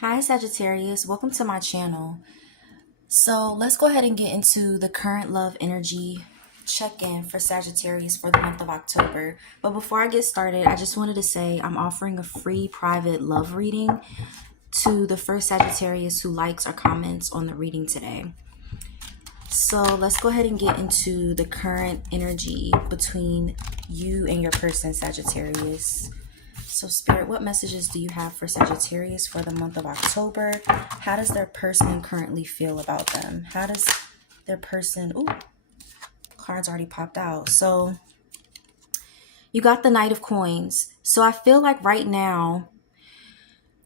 Hi Sagittarius, welcome to my channel. So let's go ahead and get into the current love energy check-in for Sagittarius for the month of October. But before I get started, I just wanted to say I'm offering a free private love reading to the first Sagittarius who likes or comments on the reading today. So let's go ahead and get into the current energy between you and your person, Sagittarius. So Spirit, what messages do you have for Sagittarius for the month of October? How does their person currently feel about them? How does their person... Ooh, cards already popped out. So you got the Knight of Coins. So I feel like right now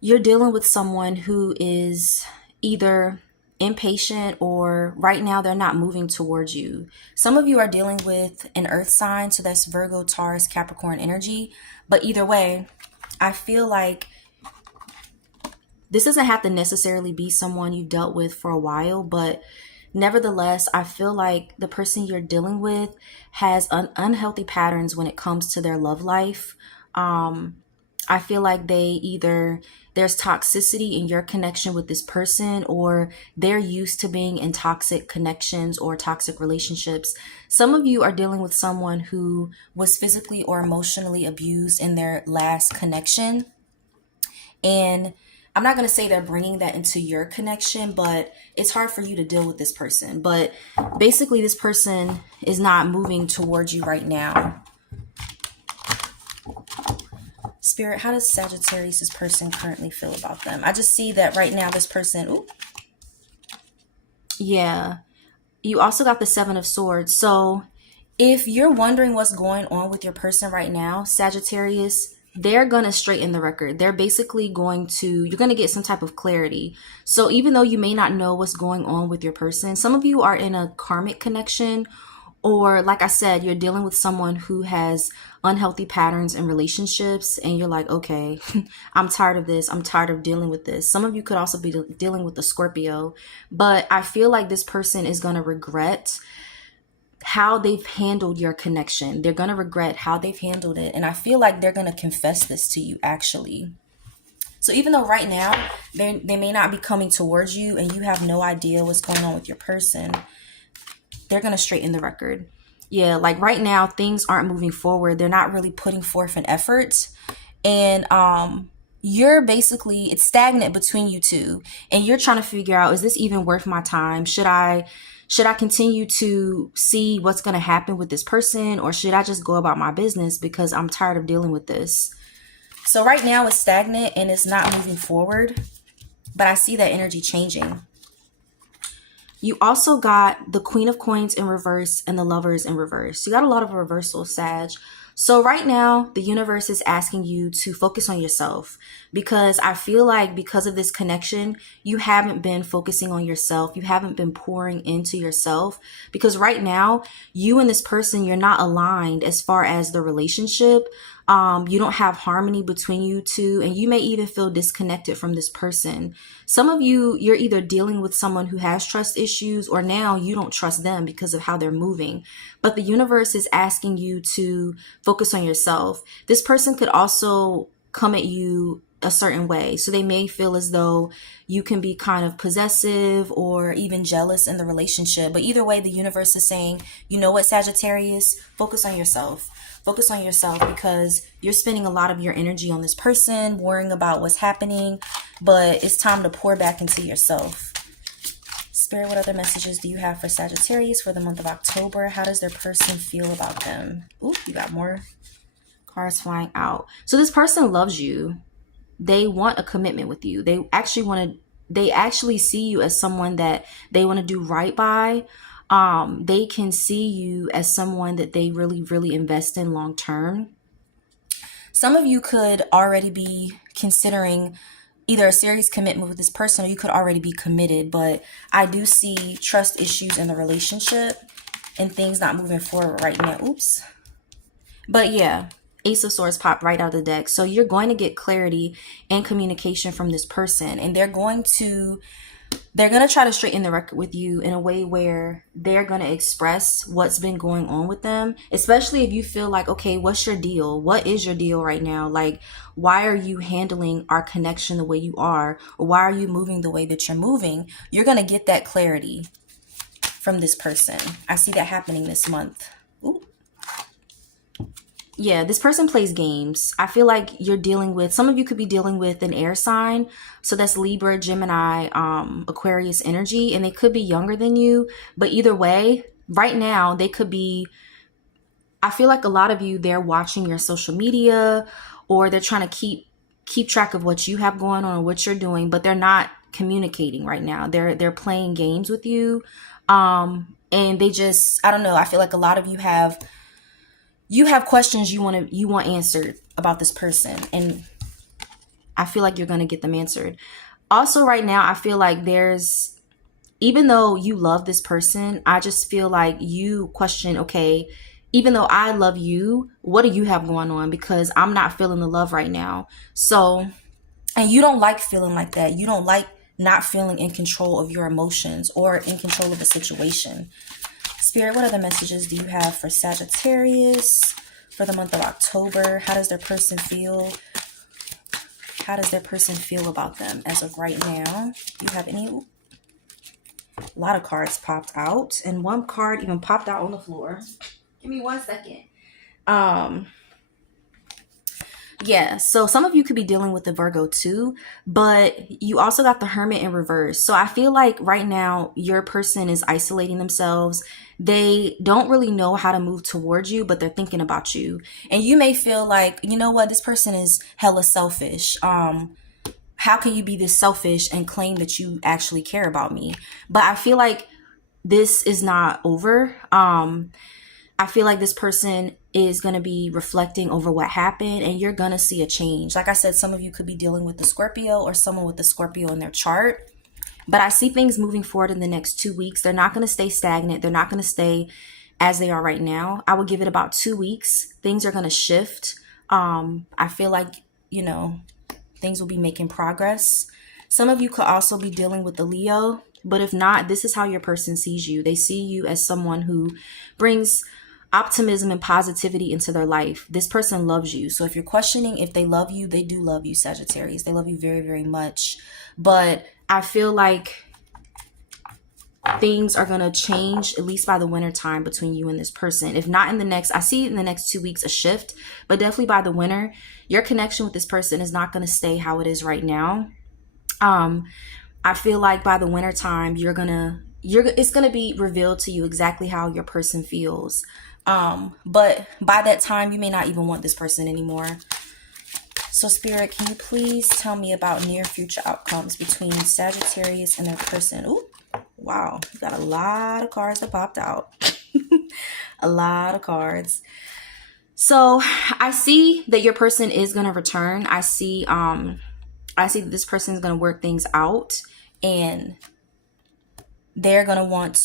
you're dealing with someone who is either impatient or right now they're not moving towards you. Some of you are dealing with an earth sign, so that's Virgo, Taurus, Capricorn energy. But either way, I feel like this doesn't have to necessarily be someone you've dealt with for a while, but nevertheless, I feel like the person you're dealing with has unhealthy patterns when it comes to their love life. I feel like there's toxicity in your connection with this person, or they're used to being in toxic connections or toxic relationships. Some of you are dealing with someone who was physically or emotionally abused in their last connection. And I'm not going to say they're bringing that into your connection, but it's hard for you to deal with this person. But basically, this person is not moving towards you right now. Spirit, how does Sagittarius' person currently feel about them? I just see that right now this person... Ooh, yeah. You also got the Seven of Swords. So if you're wondering what's going on with your person right now, Sagittarius, they're going to straighten the record. They're basically you're going to get some type of clarity. So even though you may not know what's going on with your person, some of you are in a karmic connection, or like I said, you're dealing with someone who has unhealthy patterns in relationships and you're like, okay, I'm tired of this. I'm tired of dealing with this. Some of you could also be dealing with the Scorpio, but I feel like this person is going to regret how they've handled your connection. They're going to regret how they've handled it. And I feel like they're going to confess this to you actually. So even though right now they may not be coming towards you and you have no idea what's going on with your person, they're going to straighten the record. Yeah, like right now, things aren't moving forward. They're not really putting forth an effort. And you're basically, it's stagnant between you two. And you're trying to figure out, is this even worth my time? Should I continue to see what's going to happen with this person? Or should I just go about my business because I'm tired of dealing with this? So right now it's stagnant and it's not moving forward. But I see that energy changing. You also got the Queen of Coins in reverse and the Lovers in reverse. You got a lot of reversal, Sag. So right now, the universe is asking you to focus on yourself, because I feel like because of this connection, you haven't been focusing on yourself. You haven't been pouring into yourself, because right now, you and this person, you're not aligned as far as the relationship. You don't have harmony between you two, and you may even feel disconnected from this person. Some of you, you're either dealing with someone who has trust issues, or now you don't trust them because of how they're moving. But the universe is asking you to focus on yourself. This person could also come at you a certain way. So they may feel as though you can be kind of possessive or even jealous in the relationship. But either way, the universe is saying, you know what, Sagittarius, focus on yourself. Focus on yourself, because you're spending a lot of your energy on this person, worrying about what's happening, but it's time to pour back into yourself. Spirit, what other messages do you have for Sagittarius for the month of October? How does their person feel about them? Ooh, you got more cards flying out. So this person loves you. They want a commitment with you. They actually see you as someone that they want to do right by. They can see you as someone that they really, really invest in long term. Some of you could already be considering either a serious commitment with this person, or you could already be committed. But I do see trust issues in the relationship and things not moving forward right now. Oops. But yeah, Ace of Swords popped right out of the deck. So you're going to get clarity and communication from this person, and they're going to They're going to try to straighten the record with you in a way where they're going to express what's been going on with them, especially if you feel like, okay, what's your deal? What is your deal right now? Like, why are you handling our connection the way you are? Or why are you moving the way that you're moving? You're going to get that clarity from this person. I see that happening this month. Ooh. Yeah, this person plays games. I feel like you're dealing with, some of you could be dealing with an air sign. So that's Libra, Gemini, Aquarius energy, and they could be younger than you. But either way, right now, they could be, I feel like a lot of you, they're watching your social media, or they're trying to keep track of what you have going on or what you're doing, but they're not communicating right now. They're playing games with you. And they just, I don't know, I feel like a lot of you have questions you want answered about this person, and I feel like you're going to get them answered. Also right now, I feel like even though you love this person, I just feel like you question, okay, even though I love you, what do you have going on? Because I'm not feeling the love right now. So, and you don't like feeling like that. You don't like not feeling in control of your emotions or in control of a situation. Spirit, what other messages do you have for Sagittarius for the month of October? How does their person feel? How does their person feel about them as of right now? Do you have any? A lot of cards popped out, and one card even popped out on the floor. Give me 1 second. Yeah, so some of you could be dealing with the Virgo too, but you also got the Hermit in reverse. So I feel like right now your person is isolating themselves. They don't really know how to move towards you, but they're thinking about you. And you may feel like, you know what, this person is hella selfish. How can you be this selfish and claim that you actually care about me? But I feel like this is not over. I feel like this person is going to be reflecting over what happened, and you're going to see a change. Like I said, some of you could be dealing with the Scorpio or someone with the Scorpio in their chart. But I see things moving forward in the next 2 weeks. They're not going to stay stagnant. They're not going to stay as they are right now. I would give it about 2 weeks. Things are going to shift. I feel like, things will be making progress. Some of you could also be dealing with the Leo. But if not, this is how your person sees you. They see you as someone who brings optimism and positivity into their life. This person loves you. So if you're questioning if they love you, they do love you, Sagittarius. They love you very, very much. But I feel like things are going to change, at least by the winter time, between you and this person. If not in the next, I see in the next 2 weeks a shift, but definitely by the winter, your connection with this person is not going to stay how it is right now. I feel like by the winter time, it's going to be revealed to you exactly how your person feels. But by that time, you may not even want this person anymore. So Spirit, can you please tell me about near future outcomes between Sagittarius and their person? Ooh, wow. You got a lot of cards that popped out. A lot of cards. So I see that your person is going to return. I see that this person is going to work things out, and they're going to want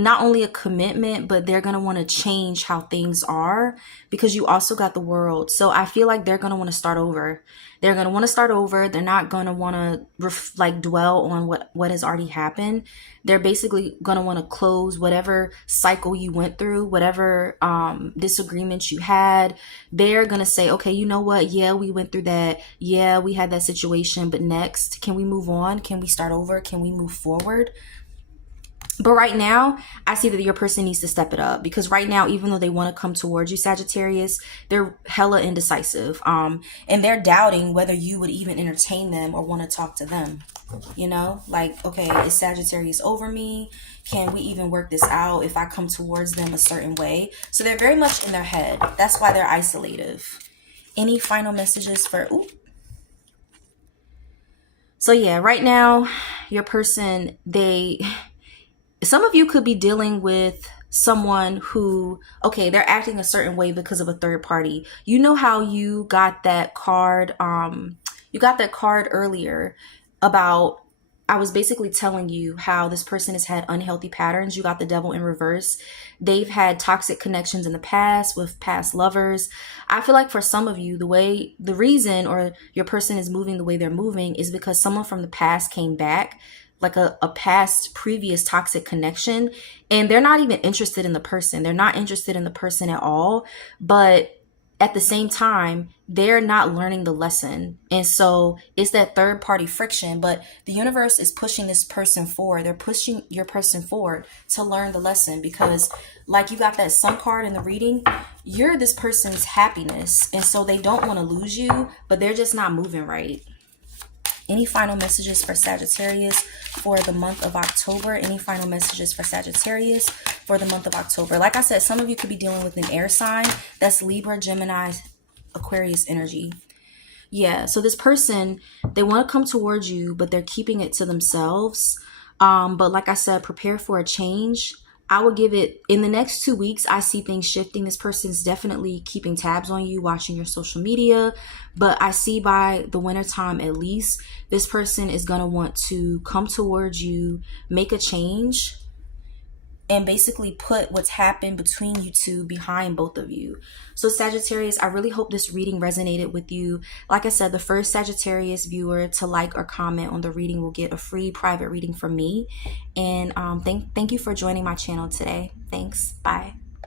not only a commitment, but they're going to want to change how things are, because you also got the World. So I feel like they're going to want to start over. They're going to want to start over. They're not going to want to dwell on what has already happened. They're basically going to want to close whatever cycle you went through, whatever disagreements you had. They're going to say, okay, you know what? Yeah, we went through that. Yeah, we had that situation. But next, can we move on? Can we start over? Can we move forward? But right now, I see that your person needs to step it up, because right now, even though they want to come towards you, Sagittarius, they're hella indecisive. And they're doubting whether you would even entertain them or want to talk to them. Like, okay, is Sagittarius over me? Can we even work this out if I come towards them a certain way? So they're very much in their head. That's why they're isolative. Any final messages for... Ooh. So yeah, right now, your person, some of you could be dealing with someone who, okay, they're acting a certain way because of a third party. You know how you got that card, earlier about I was basically telling you how this person has had unhealthy patterns. You got the devil in reverse. They've had toxic connections in the past with past lovers. I feel like for some of you, the reason or your person is moving the way they're moving is because someone from the past came back, like a past previous toxic connection, and they're not even interested in the person. They're not interested in the person at all. But at the same time, they're not learning the lesson. And so it's that third party friction, but the universe is pushing this person forward. They're pushing your person forward to learn the lesson because, like, you got that Sun card in the reading, you're this person's happiness. And so they don't want to lose you, but they're just not moving right. Any final messages for Sagittarius for the month of October? Any final messages for Sagittarius for the month of October? Like I said, some of you could be dealing with an air sign. That's Libra, Gemini, Aquarius energy. Yeah, so this person, they want to come towards you, but they're keeping it to themselves. But like I said, prepare for a change. I would give it, in the next 2 weeks, I see things shifting. This person's definitely keeping tabs on you, watching your social media. But I see by the wintertime, at least, this person is going to want to come towards you, make a change, and basically put what's happened between you two behind both of you. So Sagittarius, I really hope this reading resonated with you. Like I said, the first Sagittarius viewer to like or comment on the reading will get a free private reading from me. And thank you for joining my channel today. Thanks. Bye.